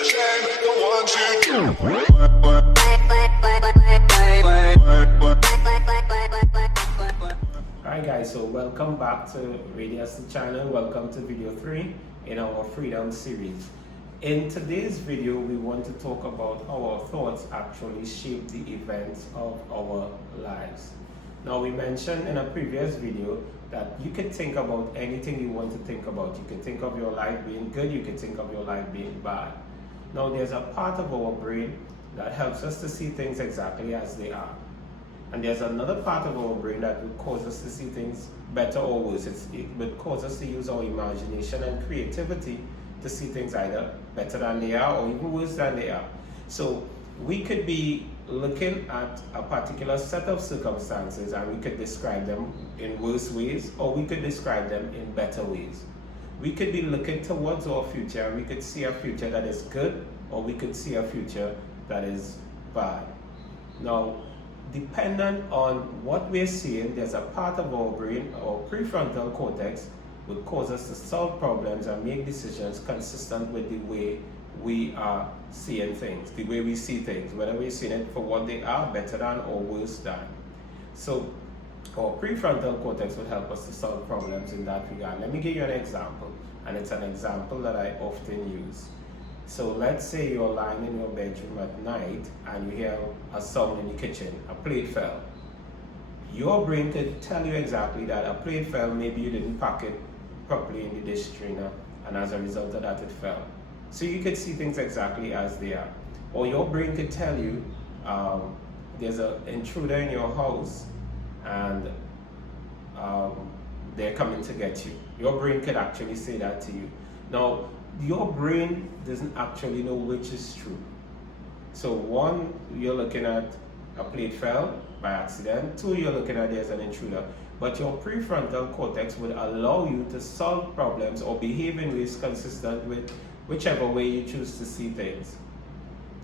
Alright guys, so welcome back to Rydeus-The channel. Welcome to video 3 in our freedom series. In today's video, we want to talk about how our thoughts actually shape the events of our lives. Now, we mentioned in a previous video that you can think about anything you want to think about. You can think of your life being good, you can think of your life being bad. Now, there's a part of our brain that helps us to see things exactly as they are. And there's another part of our brain that would cause us to see things better or worse. It would cause us to use our imagination and creativity to see things either better than they are or even worse than they are. So we could be looking at a particular set of circumstances and we could describe them in worse ways, or we could describe them in better ways. We could be looking towards our future and we could see a future that is good, or we could see a future that is bad. Now, dependent on what we're seeing, there's a part of our brain, our prefrontal cortex, would cause us to solve problems and make decisions consistent with the way we are seeing things, the way we see things, whether we're seeing it for what they are, better than or worse than. So our prefrontal cortex would help us to solve problems in that regard. Let me give you an example, and it's an example that I often use. So let's say you're lying in your bedroom at night and you hear a sound in the kitchen, a plate fell. Your brain could tell you exactly that a plate fell, maybe you didn't pack it properly in the dish strainer, and as a result of that it fell. So you could see things exactly as they are. Or your brain could tell you there's an intruder in your house and they're coming to get you. Your brain could actually say that to you. Now, your brain doesn't actually know which is true. So one, you're looking at a plate fell by accident. Two, you're looking at there's an intruder. But your prefrontal cortex would allow you to solve problems or behave in ways consistent with whichever way you choose to see things.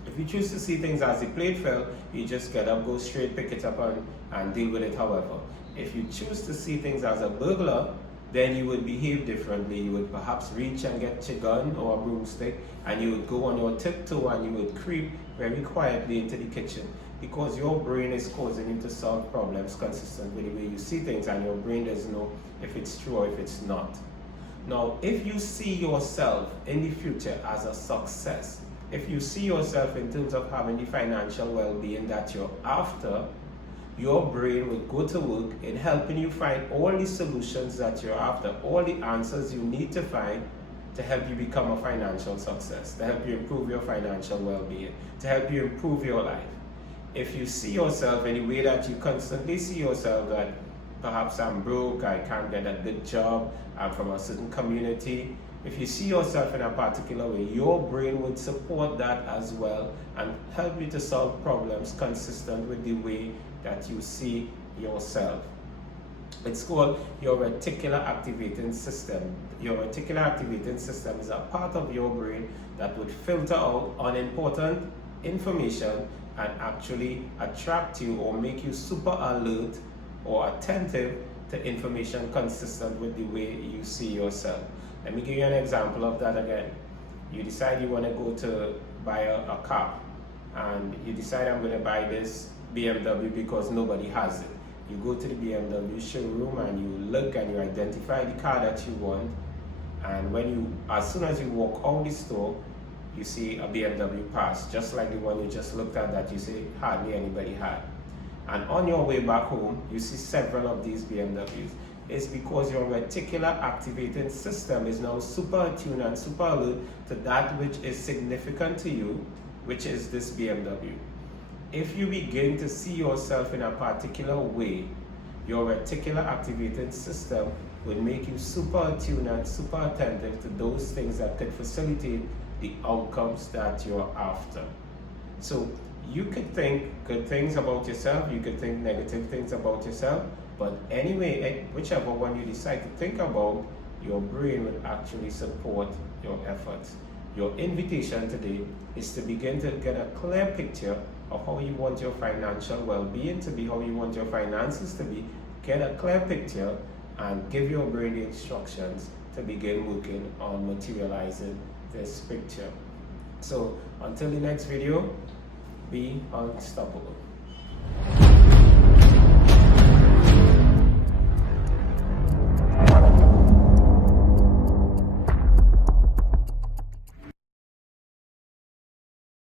If you choose to see things as the plate fell, you just get up, go straight, pick it up and deal with it however. If you choose to see things as a burglar, then you would behave differently. You would perhaps reach and get your gun or a broomstick, and you would go on your tiptoe and you would creep very quietly into the kitchen, because your brain is causing you to solve problems consistent with the way you see things, and your brain doesn't know if it's true or if it's not. Now, if you see yourself in the future as a success, if you see yourself in terms of having the financial well-being that you're after, your brain will go to work in helping you find all the solutions that you're after, all the answers you need to find to help you become a financial success, to help you improve your financial well-being, to help you improve your life. If you see yourself in the way that you constantly see yourself, that perhaps I'm broke, I can't get a good job, I'm from a certain community, if you see yourself in a particular way, your brain would support that as well and help you to solve problems consistent with the way that you see yourself. It's called your reticular activating system. Your reticular activating system is a part of your brain that would filter out unimportant information and actually attract you or make you super alert or attentive to information consistent with the way you see yourself. Let me give you an example of that again. You decide you want to go to buy a car, and you decide I'm going to buy this BMW because nobody has it. You go to the BMW showroom and you look and you identify the car that you want, and as soon as you walk out the store, you see a BMW pass, just like the one you just looked at that you say hardly anybody had. And on your way back home, you see several of these BMWs. It's because your reticular activating system is now super attuned and super alert to that which is significant to you, which is this BMW. If you begin to see yourself in a particular way, your reticular activating system will make you super attuned and super attentive to those things that could facilitate the outcomes that you're after. So you could think good things about yourself, you could think negative things about yourself, but anyway, whichever one you decide to think about, your brain will actually support your efforts. Your invitation today is to begin to get a clear picture of how you want your financial well-being to be, how you want your finances to be. Get a clear picture and give your brain the instructions to begin working on materializing this picture. So until the next video, be unstoppable.